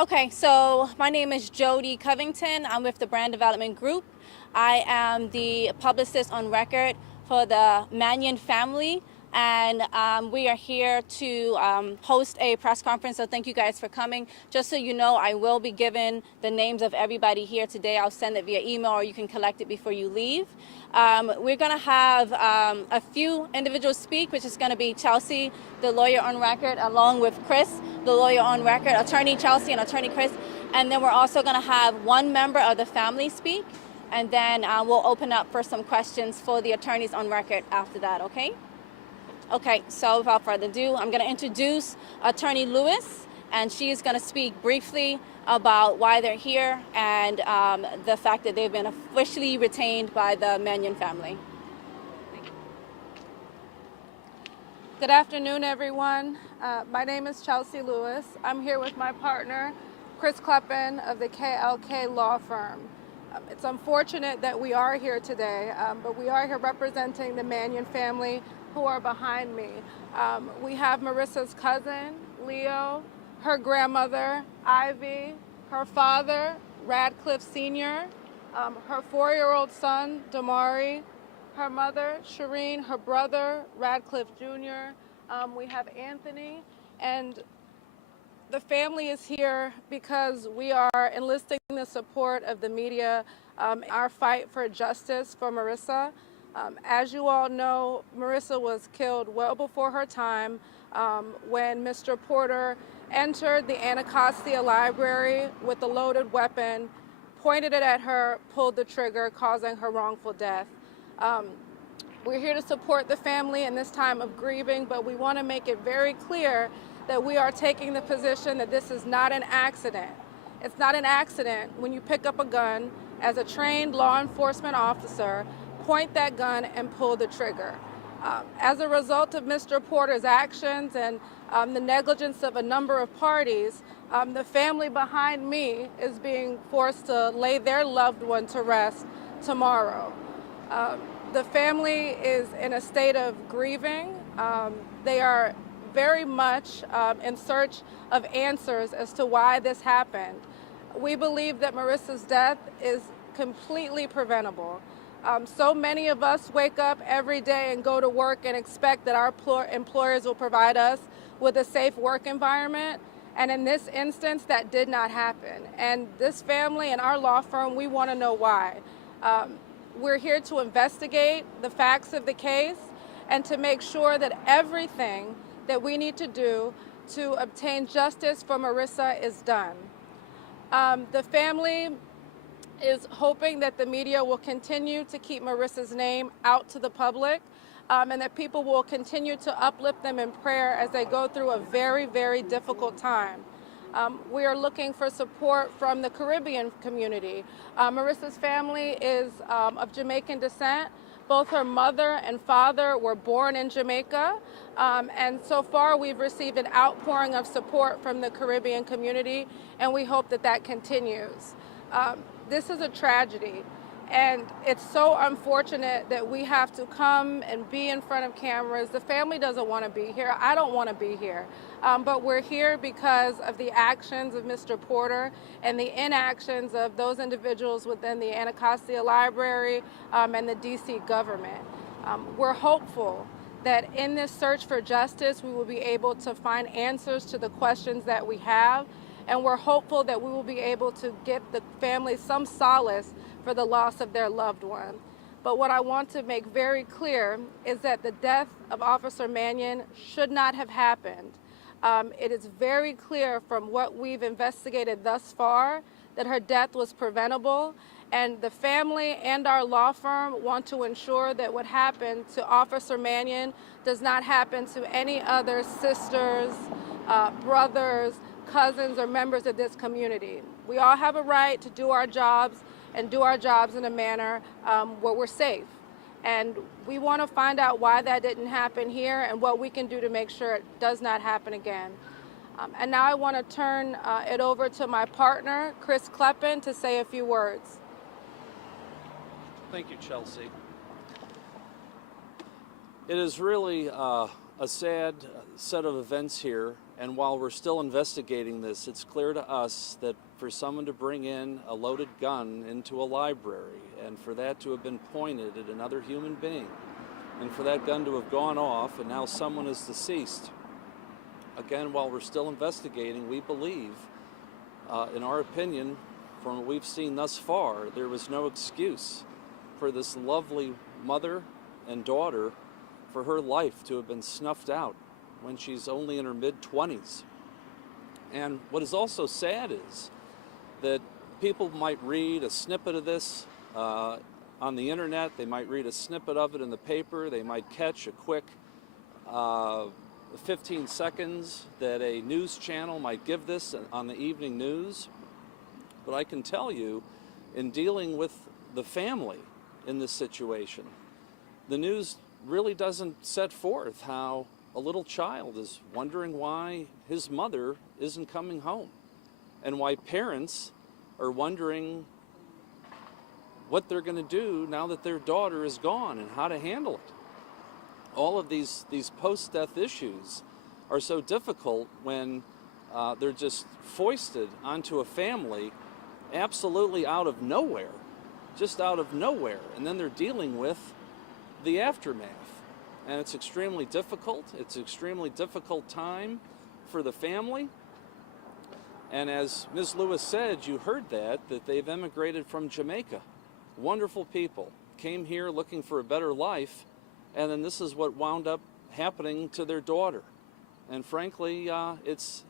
Okay, so my name is Jody Covington. I'm with the Brand Development Group. I am the publicist on record for the Mannion family, and we are here to host a press conference, so thank you guys for coming. Just so you know, I will be giving the names of everybody here today. I'll send it via email, or you can collect it before you leave. We're going to have a few individuals speak, which is going to be Chelsea, the lawyer on record, along with Chris, the lawyer on record, attorney Chelsea and attorney Chris. And then we're also going to have one member of the family speak, and then we'll open up for some questions for the attorneys on record after that, okay? Okay, so without further ado, I'm going to introduce Attorney Lewis, and she's going to speak briefly about why they're here and the fact that they've been officially retained by the Mannion family. Good afternoon, everyone. My name is Chelsea Lewis. I'm here with my partner, Chris Kleppen of the KLK Law Firm. It's unfortunate that we are here today, but we are here representing the Mannion family who are behind me. We have Marissa's cousin, Leo, her grandmother, Ivy, her father, Radcliffe Sr., her 4-year-old son, Damari, her mother, Shireen, her brother, Radcliffe Jr., we have Anthony, and the family is here because we are enlisting the support of the media in our fight for justice for Marissa. As you all know, Marissa was killed well before her time when Mr. Porter entered the Anacostia library with a loaded weapon, pointed it at her, pulled the trigger, causing her wrongful death. We're here to support the family in this time of grieving, but we want to make it very clear that we are taking the position that this is not an accident. It's not an accident when you pick up a gun as a trained law enforcement officer, point that gun and pull the trigger. As a result of Mr. Porter's actions and the negligence of a number of parties, the family behind me is being forced to lay their loved one to rest tomorrow. The family is in a state of grieving. They are very much in search of answers as to why this happened. We believe that Marissa's death is completely preventable. So many of us wake up every day and go to work and expect that our employers will provide us with a safe work environment. And in this instance, that did not happen. And this family and our law firm, we want to know why. We're here to investigate the facts of the case and to make sure that everything that we need to do to obtain justice for Marissa is done. The family is hoping that the media will continue to keep Marissa's name out to the public and that people will continue to uplift them in prayer as they go through a very, very difficult time. We are looking for support from the Caribbean community. Marissa's family is of Jamaican descent. Both her mother and father were born in Jamaica, and so far we've received an outpouring of support from the Caribbean community, and we hope that that continues. This is a tragedy, and it's so unfortunate that we have to come and be in front of cameras. The family doesn't want to be here. I don't want to be here. But we're here because of the actions of Mr. Porter and the inactions of those individuals within the Anacostia Library and the DC government. We're hopeful that in this search for justice, we will be able to find answers to the questions that we have. And we're hopeful that we will be able to give the family some solace for the loss of their loved one. But what I want to make very clear is that the death of Officer Mannion should not have happened. It is very clear from what we've investigated thus far that her death was preventable, and the family and our law firm want to ensure that what happened to Officer Mannion does not happen to any other sisters, brothers, cousins, or members of this community. We all have a right to do our jobs and do our jobs in a manner where we're safe. And we want to find out why that didn't happen here and what we can do to make sure it does not happen again. And now I want to turn it over to my partner, Chris Kleppen, to say a few words. Thank you, Chelsea. It is really a sad set of events here And while we're still investigating this, it's clear to us that for someone to bring in a loaded gun into a library and for that to have been pointed at another human being and for that gun to have gone off and now someone is deceased, again, while we're still investigating, we believe, in our opinion, from what we've seen thus far, there was no excuse for this lovely mother and daughter for her life to have been snuffed out when she's only in her mid-20s. And what is also sad is that people might read a snippet of this on the internet, they might read a snippet of it in the paper, they might catch a quick 15 seconds that a news channel might give this on the evening news. But I can tell you, in dealing with the family in this situation, the news really doesn't set forth how a little child is wondering why his mother isn't coming home and why parents are wondering what they're going to do now that their daughter is gone and how to handle it. All of these post-death issues are so difficult when they're just foisted onto a family absolutely out of nowhere, just out of nowhere, and then they're dealing with the aftermath. And it's extremely difficult. It's an extremely difficult time for the family. And as Ms. Lewis said, you heard that they've emigrated from Jamaica. Wonderful people. Came here looking for a better life, and then this is what wound up happening to their daughter. And frankly, it's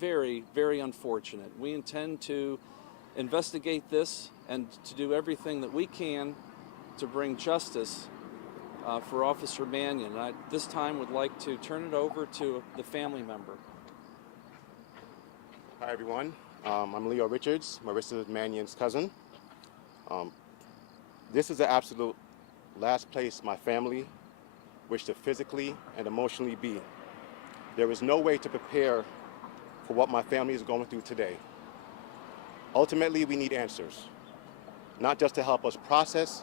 very, very unfortunate. We intend to investigate this and to do everything that we can to bring justice for Officer Mannion. I, this time, would like to turn it over to the family member. Hi, everyone. I'm Leo Richards, Marissa Mannion's cousin. This is the absolute last place my family wished to physically and emotionally be. There is no way to prepare for what my family is going through today. Ultimately, we need answers, not just to help us process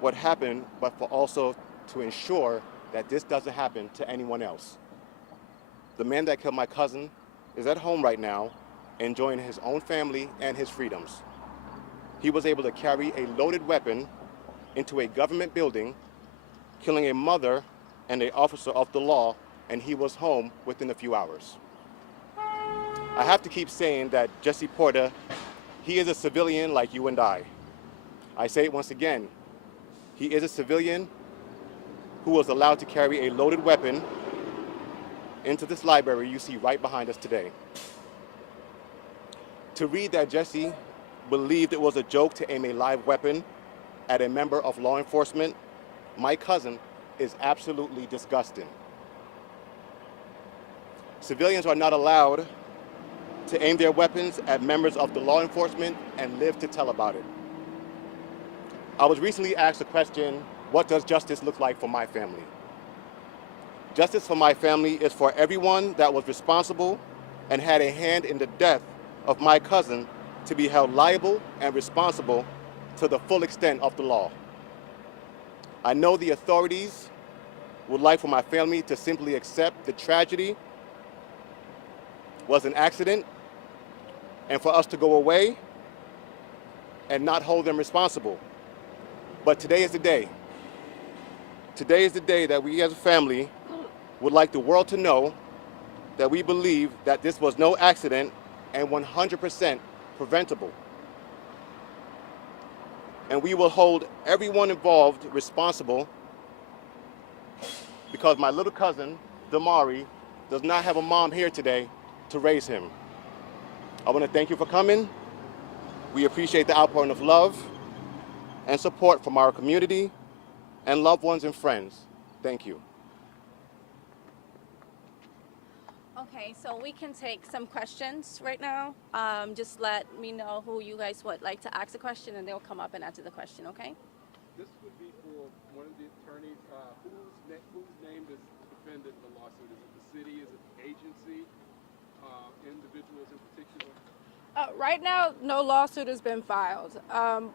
what happened, but for also to ensure that this doesn't happen to anyone else. The man that killed my cousin is at home right now, enjoying his own family and his freedoms. He was able to carry a loaded weapon into a government building, killing a mother and an officer of the law, and he was home within a few hours. I have to keep saying that Jesse Porter, he is a civilian like you and I. I say it once again, he is a civilian who was allowed to carry a loaded weapon into this library you see right behind us today. To read that Jesse believed it was a joke to aim a live weapon at a member of law enforcement, my cousin, is absolutely disgusting. Civilians are not allowed to aim their weapons at members of the law enforcement and live to tell about it. I was recently asked a question, what does justice look like for my family? Justice for my family is for everyone that was responsible and had a hand in the death of my cousin to be held liable and responsible to the full extent of the law. I know the authorities would like for my family to simply accept the tragedy was an accident and for us to go away and not hold them responsible. But today is the day. Today is the day that we as a family would like the world to know that we believe that this was no accident and 100% preventable. And we will hold everyone involved responsible because my little cousin, Damari, does not have a mom here today to raise him. I want to thank you for coming. We appreciate the outpouring of love and support from our community and loved ones and friends. Thank you. Okay, so we can take some questions right now. Just let me know who you guys would like to ask a question, and they'll come up and answer the question, okay? This would be for one of the attorneys. Whose name does defendant the lawsuit? Is it the city? Is it the agency? Individuals in particular? Right now, no lawsuit has been filed.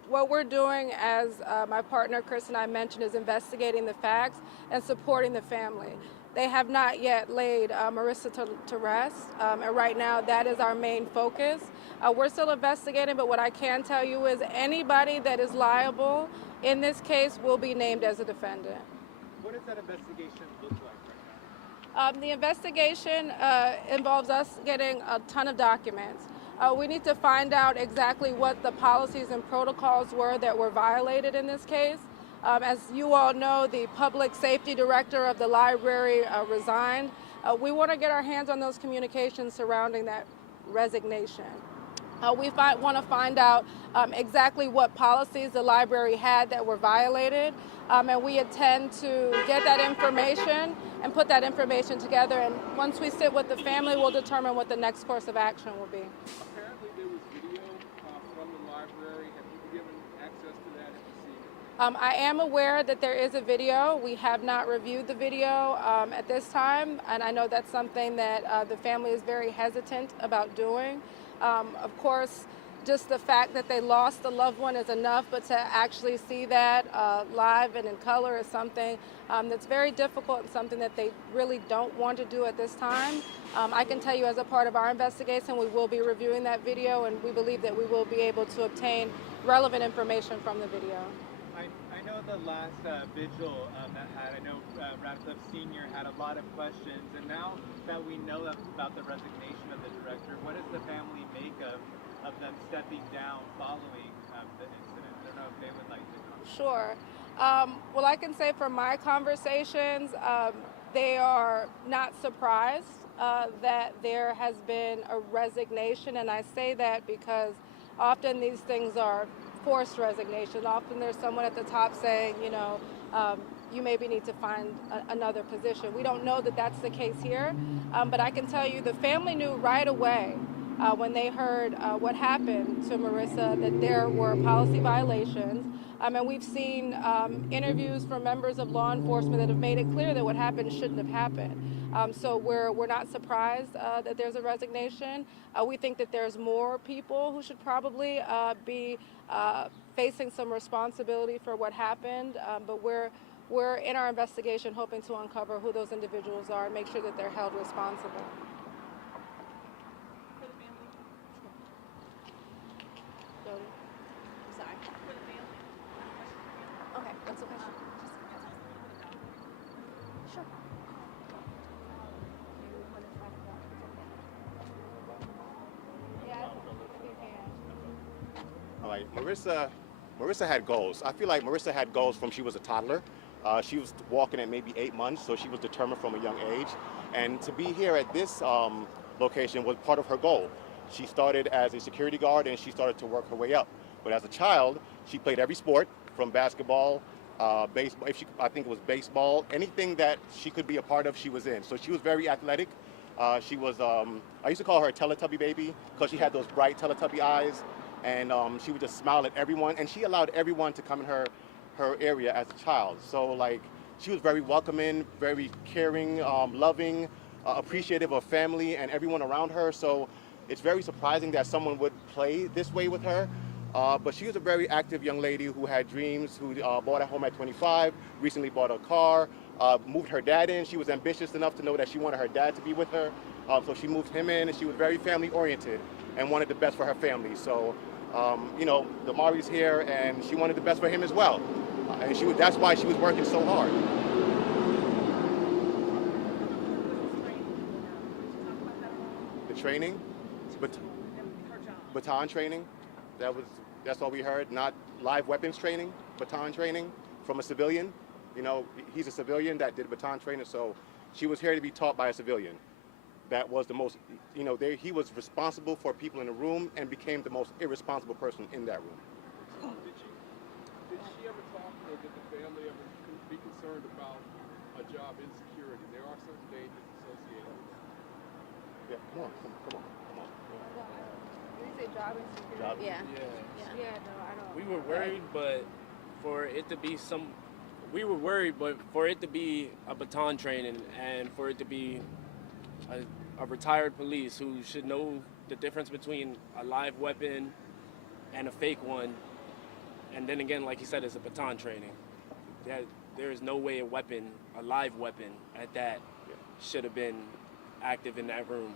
What we're doing, as my partner Chris and I mentioned, is investigating the facts and supporting the family. they have not yet laid Marissa to rest, and right now that is our main focus. We're still investigating, but what I can tell you is anybody that is liable in this case will be named as a defendant. What does that investigation look like right now? The investigation involves us getting a ton of documents. We need to find out exactly what the policies and protocols were that were violated in this case. As you all know, the public safety director of the library resigned. We want to get our hands on those communications surrounding that resignation. We want to find out exactly what policies the library had that were violated, and we intend to get that information and put that information together, and once we sit with the family, we'll determine what the next course of action will be. Apparently there was video from the library. Have you been given access to that? Have you seen it? I am aware that there is a video. We have not reviewed the video at this time, and I know that's something that the family is very hesitant about doing. Of course, just the fact that they lost a loved one is enough, but to actually see that live and in color is something that's very difficult and something that they really don't want to do at this time. I can tell you as a part of our investigation, we will be reviewing that video, and we believe that we will be able to obtain relevant information from the video. I know the last vigil I know Radcliffe Sr. had a lot of questions, and now that we know about the resignation of the director, what does the family make of them stepping down following the incident? I don't know if they would like to comment. Sure. Well, I can say from my conversations, they are not surprised that there has been a resignation, and I say that because often these things are forced resignation. Often there's someone at the top saying, you maybe need to find another position. We don't know that that's the case here, but I can tell you the family knew right away when they heard what happened to Marissa that there were policy violations. And we've seen interviews from members of law enforcement that have made it clear that what happened shouldn't have happened. So we're not surprised that there's a resignation. We think that there's more people who should probably be facing some responsibility for what happened, but we're in our investigation hoping to uncover who those individuals are and make sure that they're held responsible. For the family. Jody? I'm sorry. For the family. Okay, what's the question? Sure. All right, Marissa had goals. I feel like Marissa had goals from she was a toddler. She was walking at maybe 8 months, so she was determined from a young age. And to be here at this location was part of her goal. She started as a security guard and she started to work her way up. But as a child, she played every sport from basketball, baseball, I think it was baseball, anything that she could be a part of, she was in. So she was very athletic. She was, I used to call her a Teletubby baby because she had those bright Teletubby eyes. And she would just smile at everyone, and she allowed everyone to come in her area as a child. So like, she was very welcoming, very caring, loving, appreciative of family and everyone around her. So it's very surprising that someone would play this way with her. But she was a very active young lady who had dreams, who bought a home at 25, recently bought a car, moved her dad in. She was ambitious enough to know that she wanted her dad to be with her. So she moved him in, and she was very family oriented and wanted the best for her family. So, Damari's here, and she wanted the best for him as well. And that's why she was working so hard. The training, baton training, that's all we heard. Not live weapons training, baton training from a civilian. He's a civilian that did baton training, so she was here to be taught by a civilian. That was the most, he was responsible for people in the room and became the most irresponsible person in that room. Did she ever talk, or did the family ever be concerned about a job insecurity? There are certain dangers associated with that. Yeah, come on. Did you say job insecurity? Job. Yeah. Yeah, no, I don't. We were worried, but for it to be a baton training and for it to be a retired police who should know the difference between a live weapon and a fake one. And then again, like he said, it's a baton training. There is no way a live weapon at that, should have been active in that room.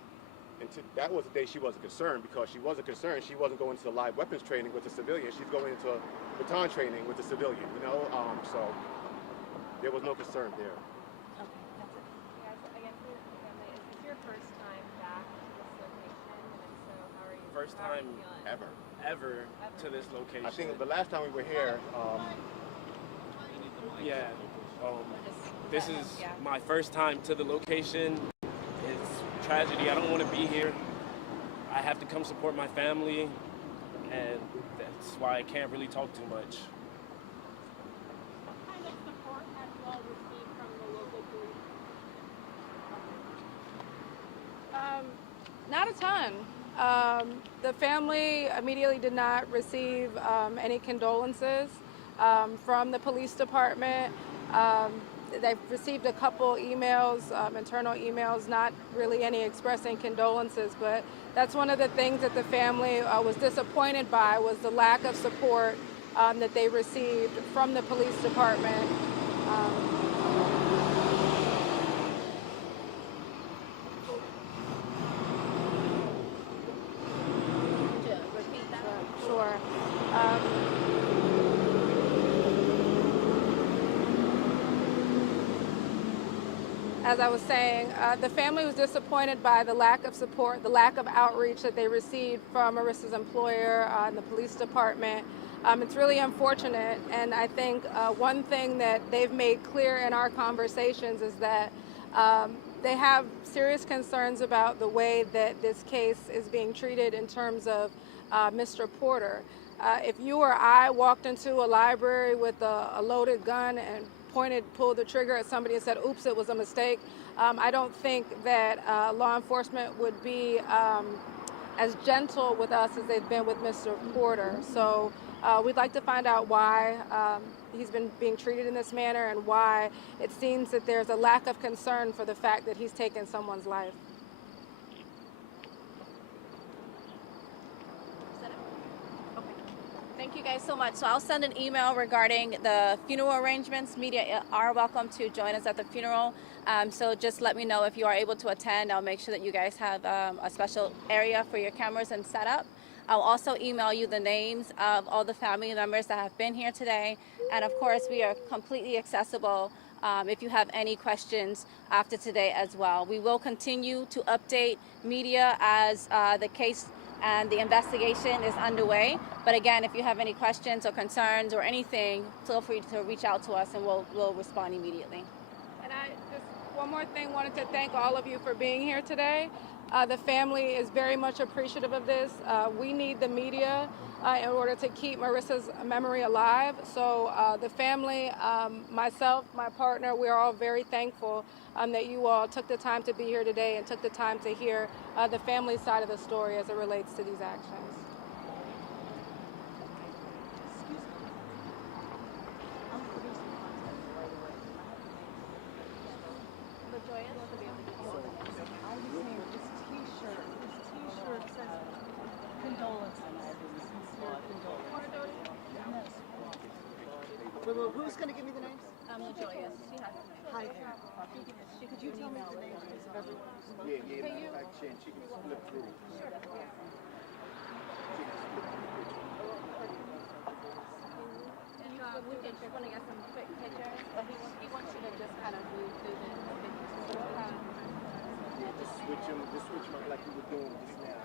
And that was the day she wasn't concerned, because she wasn't concerned. She wasn't going into live weapons training with the civilian. She's going into baton training with the civilian, you know? So there was no concern there. Okay, that's it. Guys, again, for your family, is this your first time back to this location? And if so, how are you? First how are time you feeling? ever to this location. I think the last time we were here, Yeah. This is my first time to the location. It's tragedy. I don't want to be here. I have to come support my family, and that's why I can't really talk too much. What kind of support have you all received from the local police? Not a ton. The family immediately did not receive any condolences from the police department. They've received a couple emails, internal emails, not really any expressing condolences, but that's one of the things that the family was disappointed by, was the lack of support that they received from the police department. Repeat that. Sure. As I was saying, the family was disappointed by the lack of support, the lack of outreach that they received from Marissa's employer and the police department. It's really unfortunate, and I think one thing that they've made clear in our conversations is that they have serious concerns about the way that this case is being treated in terms of Mr. Porter. If you or I walked into a library with a loaded gun and pulled the trigger at somebody and said, oops, it was a mistake, I don't think that law enforcement would be as gentle with us as they've been with Mr. Porter. So we'd like to find out why he's been being treated in this manner, and why it seems that there's a lack of concern for the fact that he's taken someone's life. Thank you guys so much. So I'll send an email regarding the funeral arrangements. Media are welcome to join us at the funeral. So just let me know if you are able to attend. I'll make sure that you guys have a special area for your cameras and set up. I'll also email you the names of all the family members that have been here today. And of course, we are completely accessible if you have any questions after today as well. We will continue to update media as the case and the investigation is underway. But again, if you have any questions or concerns or anything, feel free to reach out to us and we'll respond immediately. And I just, one more thing, wanted to thank all of you for being here today. The family is very much appreciative of this. We need the media in order to keep Marissa's memory alive. So the family, myself, my partner, we are all very thankful that you all took the time to be here today and took the time to hear the family side of the story as it relates to these actions. Well, who's going to give me the names? LaJoya, she has the name. Hi there. Could you tell me the names? Yeah, in fact, she can flip through. And we just want to get some quick pictures. He wants you to just kind of move through the pictures. Just switch them like we were doing just now.